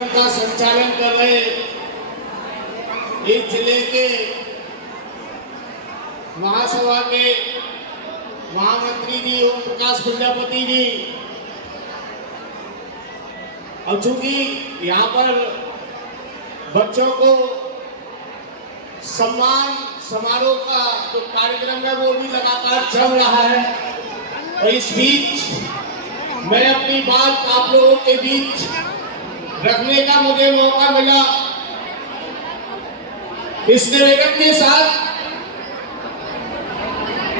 का संचालन कर रहे इस जिले के महासभा के महामंत्री जी ओम प्रकाश प्रजापति जी, और चूंकि यहाँ पर बच्चों को सम्मान समारोह का जो कार्यक्रम है वो भी लगातार चल रहा है, और इस बीच मैं अपनी बात आप लोगों के बीच रखने का मुझे मौका मिला इस निवेदन के साथ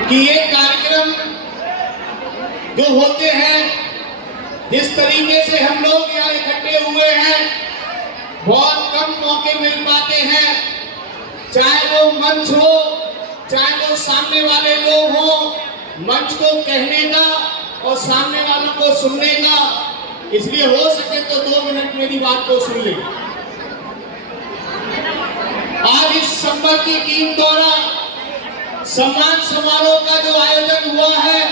कि ये कार्यक्रम जो होते हैं, जिस तरीके से हम लोग यहाँ इकट्ठे हुए हैं, बहुत कम मौके मिल पाते हैं। चाहे वो मंच हो, चाहे वो सामने वाले लोग हो, मंच को कहने का और सामने वालों को सुनने का। इसलिए हो सके तो 2 मिनट मेरी बात को सुन ले। आज इस संबल की टीम द्वारा सम्मान समारोह का जो आयोजन हुआ है,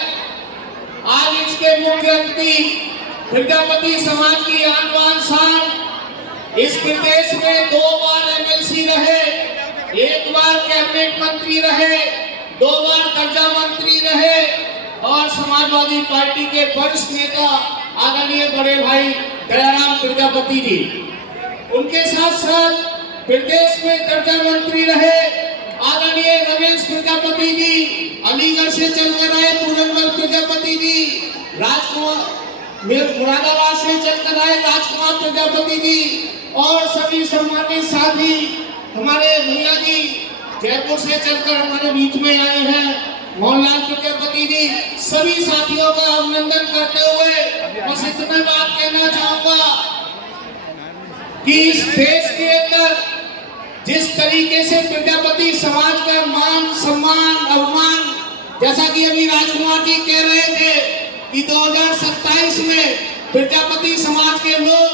आज इसके मुख्य अतिथि प्रजापति समाज की आन बान शान, इस प्रदेश में 2 बार एमएलसी रहे, 1 बार कैबिनेट मंत्री रहे, 2 बार दर्जा मंत्री रहे, और समाजवादी पार्टी के वरिष्ठ नेता आदरणीय बड़े भाई दयाराम प्रजापति जी, उनके साथ साथ प्रदेश में दर्जा मंत्री रहे आदरणीय रमेश प्रजापति जी, अलीगढ़ से चलकर आए पूरनमल प्रजापति जी, मुरादाबाद से चलकर आए राजकुमार प्रजापति जी, और सभी सम्मानित साथी हमारे भैया जी जयपुर से चलकर हमारे बीच में आए हैं मोहनलाल प्रजापति जी। सभी साथियों का अभिनंदन करते हुए बस इतना बात कहना चाहूंगा कि इस देश के अंदर जिस तरीके से प्रजापति समाज का मान सम्मान अभिमान, जैसा कि अभी राजकुमार जी कह रहे थे कि 2027 में प्रजापति समाज के लोग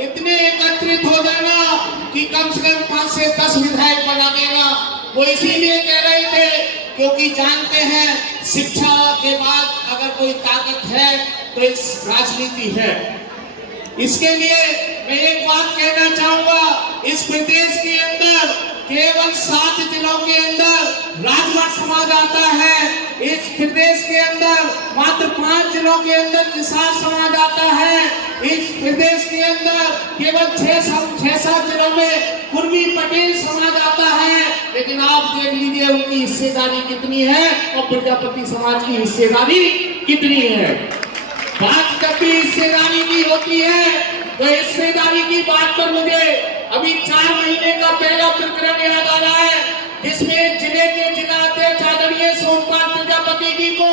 इतने एकत्रित हो जाना कि कम से कम 5 से 10 विधायक बना देना, वो इसीलिए कह रहे थे क्योंकि जानते हैं शिक्षा के बाद अगर कोई ताकत है तो इस राजनीति है। इसके लिए मैं एक बात कहना चाहूंगा, इस प्रदेश के अंदर केवल 7 जिलों के अंदर राजभर समाज आता है, इस प्रदेश के अंदर मात्र 5 जिलों के अंदर निषाद समाज आता है, इस प्रदेश के अंदर केवल 6-7 जिलों में कुर्मी पटेल समाज आता है। लेकिन आप देख लीजिए उनकी हिस्सेदारी कितनी है और प्रजापति समाज की हिस्सेदारी कितनी है। बात जब भी हिस्सेदारी की होती है तो हिस्सेदारी की बात पर मुझे अभी 4 महीने का पहला प्रकरण याद आ रहा है, जिसमें जिले के जिलाध्यक्ष आदरणीय सोमपाल प्रजापति जी को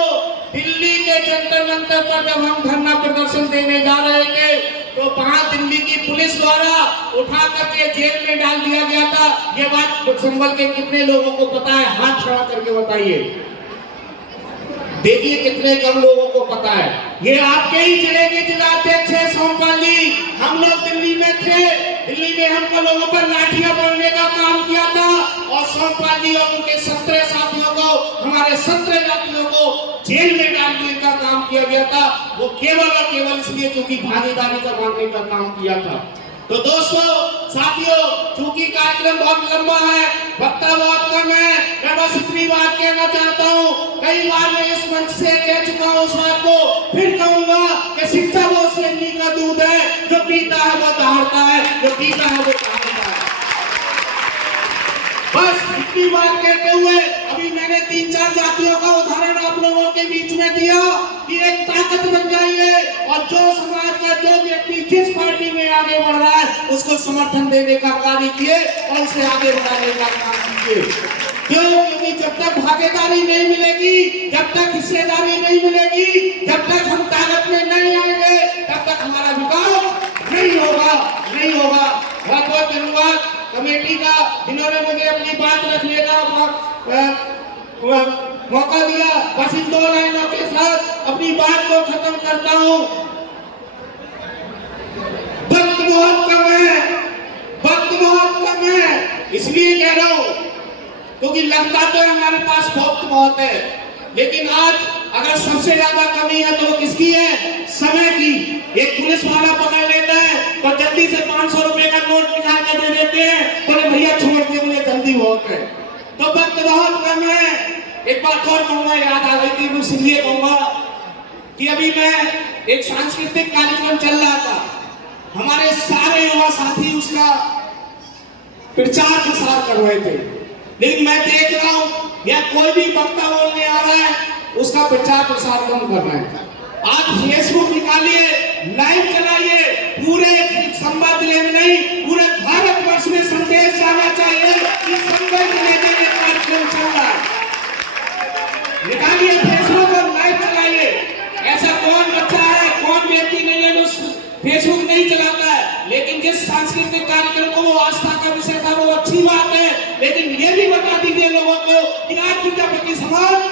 दिल्ली के जंतर मंतर पर जब हम धरना प्रदर्शन देने जा रहे थे तो वहां दिल्ली की पुलिस द्वारा उठा करके जेल में डाल दिया गया था। ये बात संभल के कितने लोगों को पता है? हाथ खड़ा करके बताइए। देखिए कितने कम लोगों को पता है। ये आपके ही जिले के जिलाध्यक्ष है सोमपाल जी। हम लोग दिल्ली में थे, दिल्ली में हमको लोगों पर लाठियां बोलने का काम किया था, और सोमपाल जी और उनके 17 साथियों को, हमारे 17 जातियों को जेल में डालने का काम किया गया था। वो केवल और केवल इसलिए क्योंकि भागीदारी का मांगने का काम किया था। तो दोस्तों साथियों, चूंकि कार्यक्रम बहुत लंबा है, वक्ता बहुत कम है, मैं बस इतनी बात कहना चाहता हूँ। कई बार मैं इस मंच से कह चुका हूँ उस बात को, फिर कहूंगा कि शिक्षा वो श्रेणी का दूध है, जो पीता है वो दहाड़ता है, जो पीता है वो दहाड़ता है। बस इतनी बात कहते हुए अभी मैंने 3-4 जातियों का उदाहरण आप लोगों के बीच में दिया कि एक ताकत बन जाइए, और जो समाज का जो व्यक्ति जिस पार्टी में आगे बढ़ रहा है उसको समर्थन देने का कार्य किए और उसे आगे बढ़ाने का काम कीजिए। क्यों? क्योंकि जब तक भागीदारी नहीं मिलेगी, जब तक हिस्सेदारी नहीं मिलेगी, जब तक हम ताकत में नहीं आएंगे, तब तक हमारा विकास नहीं होगा। बहुत बहुत धन्यवाद कमेटी का, जिन्होंने मुझे अपनी बात रखने का मौका दिया। बस इन 2 लाइनों के साथ अपनी बात को खत्म करता हूँ। वक्त बहुत कम है, इसलिए कह रहा हूँ क्योंकि लगता तो हमारे पास वक्त बहुत है, लेकिन आज अगर सबसे ज्यादा कमी है तो वो किसकी है? समय की। एक पुलिस वाला पकड़ लेता है तो जल्दी से 500 रुपए तो वक्त बहुत कम है। एक बात और कहूंगा, याद आ गई थी, मैं इसलिए कहूंगा कि अभी मैं एक सांस्कृतिक कार्यक्रम चल रहा था, हमारे सारे युवा साथी उसका प्रचार प्रसार कर रहे थे, लेकिन मैं देख रहा हूं या कोई भी वक्ता बोलने आ रहा है उसका प्रचार प्रसार कम कर रहे हैं। आज फेसबुक निकालिए, लाइव चलाइए, पूरे संभल जिले में नहीं पूरे भारतवर्ष में संदेश जाना चाहिए कि संभल जिले में ये कार्यक्रम चल रहा है। निकालिए